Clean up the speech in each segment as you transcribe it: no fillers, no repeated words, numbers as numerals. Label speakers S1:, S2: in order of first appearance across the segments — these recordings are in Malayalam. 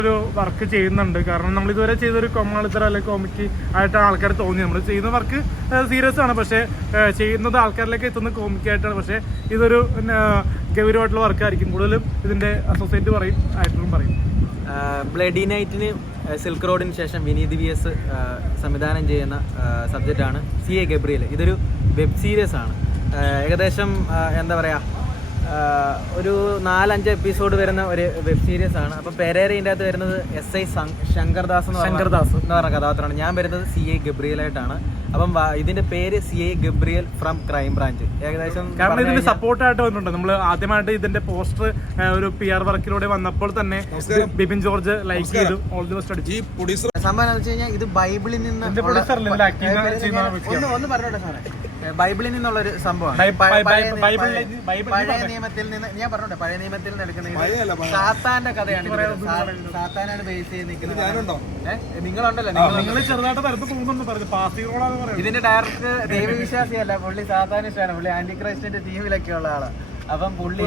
S1: ഒരു വർക്ക് ചെയ്യുന്നുണ്ട്. കാരണം നമ്മൾ ഇതുവരെ ചെയ്തൊരു കൊമാളിത്തര അല്ലെങ്കിൽ കോമിക്ക് ആയിട്ടാണ് ആൾക്കാർ തോന്നി. നമ്മൾ ചെയ്യുന്ന വർക്ക് സീരിയസ് ആണ്, പക്ഷേ ചെയ്യുന്നത് ആൾക്കാരിലേക്ക് എത്തുന്ന കോമിക്കായിട്ടാണ്. പക്ഷേ ഇതൊരു ഗൗരവമായിട്ടുള്ള വർക്കായിരിക്കും. കൂടുതലും ഇതിൻ്റെ അസോസിയേറ്റ് ആയിട്ടും പറയും.
S2: ബ്ലഡി നൈറ്റിന് സിൽക്ക് റോഡിന് ശേഷം വിനീത് VS സംവിധാനം ചെയ്യുന്ന സബ്ജക്റ്റാണ് CA ഗബ്രിയൽ. ഇതൊരു വെബ് സീരീസ് ആണ്. ഏകദേശം എന്താ പറയുക, ഒരു 4-5 എപ്പിസോഡ് വരുന്ന ഒരു വെബ് സീരീസ് ആണ്. അപ്പോൾ പെരേര ഇതിൻ്റെ അകത്ത് വരുന്നത് SI ശങ്കർദാസ് എന്ന് പറഞ്ഞ കഥാപാത്രമാണ്. ഞാൻ വരുന്നത് CA ഗബ്രിയലായിട്ടാണ്. അപ്പം ഇതിന്റെ പേര് CA Gabriel from crime branch. ഏകദേശം
S1: കാരണം ഇതിന് സപ്പോർട്ടായിട്ട് വന്നിട്ടുണ്ട്. നമ്മൾ ആദ്യമായിട്ട് ഇതിന്റെ പോസ്റ്റർ ഒരു PR വർക്കിലൂടെ വന്നപ്പോൾ തന്നെ ബിപിൻ ജോർജ് ലൈക്ക് ചെയ്തു. ഓൾ ദി ബെസ്റ്റ് അടിച്ചു.
S2: സംഭവം എന്ന് വെച്ച് കഴിഞ്ഞാൽ ഇത് ബൈബിളിൽ നിന്ന് ഒന്ന് പറഞ്ഞോട്ടെ സാറേ, ബൈബിളിൽ നിന്നുള്ള ഒരു സംഭവമാണ്. പഴയ നിയമത്തിൽ നിന്ന് ഞാൻ പറഞ്ഞോട്ടെ, പഴയ നിയമത്തിൽ നിന്ന് എടുക്കുന്ന സാത്താന്റെ കഥയാണ്. സാത്താനാണ് ബേസ് ചെയ്ത് നിൽക്കുന്നത്. നിങ്ങളുണ്ടല്ലോ,
S1: നിങ്ങൾ ചെറുതായിട്ട് തരത്ത് പോകുന്നുണ്ട് പറഞ്ഞു.
S2: ഇതിന്റെ ഡയറക്ടർ ദൈവവിശ്വാസിയല്ല, പുള്ളി സാത്താനിസ്റ്റാണ്. പുള്ളി ആന്റി ക്രൈസ്റ്റിന്റെ ടീമിലൊക്കെ ഉള്ള ആള്. അപ്പം പുള്ളി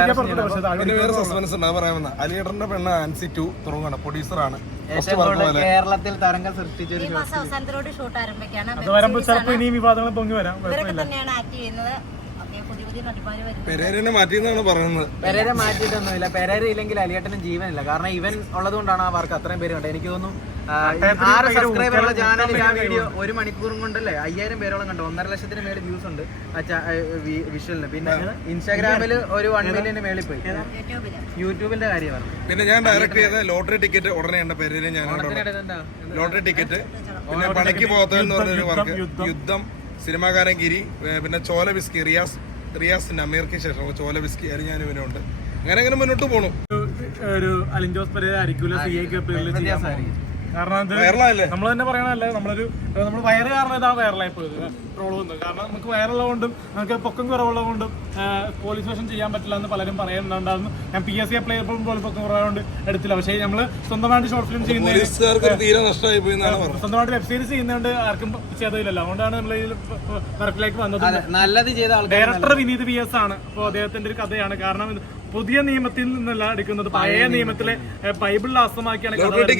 S3: അലിയേട്ടന്റെ പെണ്ണ് ആൻസി 2 തുറങ്ങാണ്, പ്രൊഡ്യൂസറാണ്.
S2: കേരളത്തിൽ തരംഗം സൃഷ്ടിച്ച
S3: പെരേരനെ മാറ്റിയെന്നാണ് പറയുന്നത്.
S2: പെരേര മാറ്റിയിട്ടൊന്നുമില്ല. പെരേര ഇല്ലെങ്കിൽ അലിയേട്ടനും ജീവനില്ല. കാരണം ഇവൻ ഉള്ളത് കൊണ്ടാണ് ആ വർക്ക് അത്രയും പേര് കണ്ടത്. എനിക്ക് തോന്നുന്നു 6 സബ്സ്ക്രൈബറുള്ള ചാനലിൽ ആ വീഡിയോ 1 മണിക്കൂറും കൊണ്ടല്ലേ 5000 പേരോളം കണ്ടു. 1.5 ലക്ഷത്തിന് മേളിൽ വ്യൂസ് ഉണ്ട് വിഷ്വലിന്. പിന്നെ ഇൻസ്റ്റാഗ്രാമിൽ ഒരു 1 മില്യന് മേളിൽ പോയി. യൂട്യൂബിന്റെ കാര്യമാണ്.
S3: പിന്നെ ഞാൻ ഡയറക്റ്റ് ചെയ്ത ലോട്ടറി ടിക്കറ്റ് ഉടനെ ഉണ്ട്. പെരേര ഞാൻ ലോട്ടറി ടിക്കറ്റ്, പിന്നെ പണിക്ക് പോകത്തെന്ന് പറഞ്ഞൊരു വർക്ക്, യുദ്ധം, സിനിമാകാരൻ ഗിരി, പിന്നെ ചോല വിസ്കി, റിയാസിന്റെ അമീർക്ക് ശേഷം ചോല വിസ്കി ഞാൻ ഇവനുണ്ട്. അങ്ങനെ മുന്നോട്ട് പോകണം.
S1: ഒരു അലിൻ ജോസ് പെരേര ആയിരിക്കും CA ഗബ്രിയൽ ചെയ്യാൻ. കാരണം നമ്മൾ തന്നെ പറയണല്ലേ, നമ്മൾ വയറ് കാരണം ഇതാണ് വൈറലായി പോയത്, ട്രോൾ വന്നത്. കാരണം നമുക്ക് വയറുള്ളതുകൊണ്ടും നമുക്ക് പൊക്കം കുറവുള്ളതുകൊണ്ടും പോലീസ് സ്റ്റേഷൻ ചെയ്യാൻ പറ്റില്ല എന്ന് പലരും പറയുന്നുണ്ടായിരുന്നു. ഞാൻ PSC അപ്ലൈ ചെയ്തപ്പോൾ പോലും പൊക്കം കുറവുകൊണ്ട് എടുത്തില്ല. പക്ഷേ നമ്മൾ സ്വന്തമായിട്ട് ഷോർട്ട് ഫിലിം ചെയ്യുന്നത്, സ്വന്തമായിട്ട് വെബ് സീരീസ് ചെയ്യുന്നതുകൊണ്ട് ആർക്കും ചെയ്തില്ലല്ലോ. അതുകൊണ്ടാണ് നമ്മൾ ഈ വർക്കിലേക്ക് വന്നത്.
S2: നല്ലത് ചെയ്ത
S1: ഡയറക്ടർ വിനീത് VS ആണ്. അപ്പോൾ അദ്ദേഹത്തിന്റെ ഒരു കഥയാണ്. കാരണം പുതിയ നിയമത്തിൽ നിന്നല്ല എടുക്കുന്നത്, പഴയ നിയമത്തിലെ ബൈബിളിൽ ആസ്തമാക്കിയാണ്.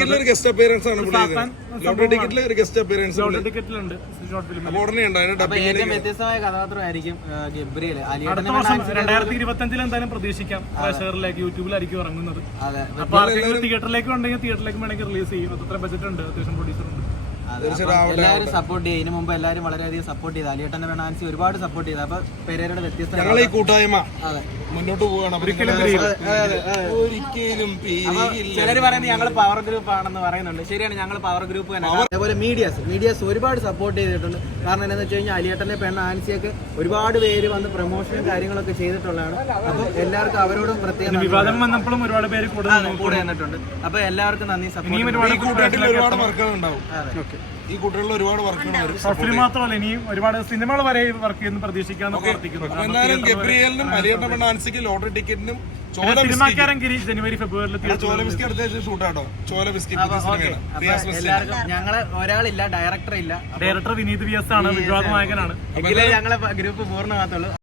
S2: വ്യത്യസ്തമായ കഥാപാത്രമായിരിക്കും ഗബ്രിയൽ.
S1: അടുത്ത വർഷം 2025 എന്തായാലും പ്രതീക്ഷിക്കാം. പ്രഷറിലേക്ക് യൂട്യൂബിലായിരിക്കും ഇറങ്ങുന്നത്. അപ്പൊ ആർക്കെങ്കിലും തിയേറ്ററിലേക്ക് ഉണ്ടെങ്കിൽ തിയേറ്ററിലേക്ക് വേണമെങ്കിൽ റിലീസ് ചെയ്യും. അത്ര ബജറ്റ് ഉണ്ട്, അത്യാവശ്യം പ്രൊഡ്യൂസർ ഉണ്ട്.
S2: എല്ലാവരും സപ്പോർട്ട് ചെയ്യും. ഇതിനു മുമ്പ് എല്ലാവരും വളരെയധികം സപ്പോർട്ട് ചെയ്ത് അലിയേട്ടന്റെ വേണാൻസി ഒരുപാട് സപ്പോർട്ട് ചെയ്ത്. അപ്പൊ പെരേരയുടെ വ്യത്യസ്ത
S3: കൂട്ടായ്മ മുന്നോട്ട് പോവുകയാണ്.
S2: ചിലര് പറയുന്നത് ഞങ്ങൾ പവർ ഗ്രൂപ്പ് ആണെന്ന് പറയുന്നുണ്ട്. ശരിയാണ്, ഞങ്ങൾ പവർ ഗ്രൂപ്പ് തന്നെ. അതേപോലെ മീഡിയാസ് ഒരുപാട് സപ്പോർട്ട് ചെയ്തിട്ടുണ്ട്. കാരണം എന്താണെന്ന് വെച്ച് കഴിഞ്ഞാൽ അലിയേട്ടന്റെ പെണ്ണ് ആൻസിയൊക്കെ ഒരുപാട് പേര് വന്ന് പ്രൊമോഷനും കാര്യങ്ങളൊക്കെ ചെയ്തിട്ടുള്ളതാണ്. അപ്പൊ എല്ലാവർക്കും അവരോടും പ്രത്യേകം
S1: വിവാദം വന്നപ്പോഴും ഒരുപാട് പേര്
S2: കൂടെ വന്നിട്ടുണ്ട്. അപ്പൊ എല്ലാവർക്കും നന്ദി.
S3: ഒരുപാട് വർക്കുകൾ ഉണ്ടാവും. ഈ കുട്ടികളിൽ ഒരുപാട് വർക്കുകൾ
S1: മാത്രമല്ല ഇനിയും ഒരുപാട് സിനിമകൾ വരെ വർക്ക് ചെയ്യുന്ന പ്രതീക്ഷിക്കാന്ന്
S3: എന്തായാലും ഗബ്രിയലിനും അലിയേട്ടന്റെ പെണ്ണ് ആൻസിക്ക് ലോട്ടറി ടിക്കറ്റിനും
S1: ജനുവരി ഫെബ്രുവരിയിൽ
S3: ചോല വിസ്കി അടുത്ത ഷൂട്ടാട്ടോ. ചോല വിസ്കി
S2: ഞങ്ങള് ഒരാളില്ല, ഡയറക്ടർ ഇല്ല.
S1: ഡയറക്ടർ വിനീത് VS ആണ്, വിവാദ നായകനാണ്.
S2: ഞങ്ങളെ ഗ്രൂപ്പ് പൂർണ്ണമാകത്തുള്ളൂ.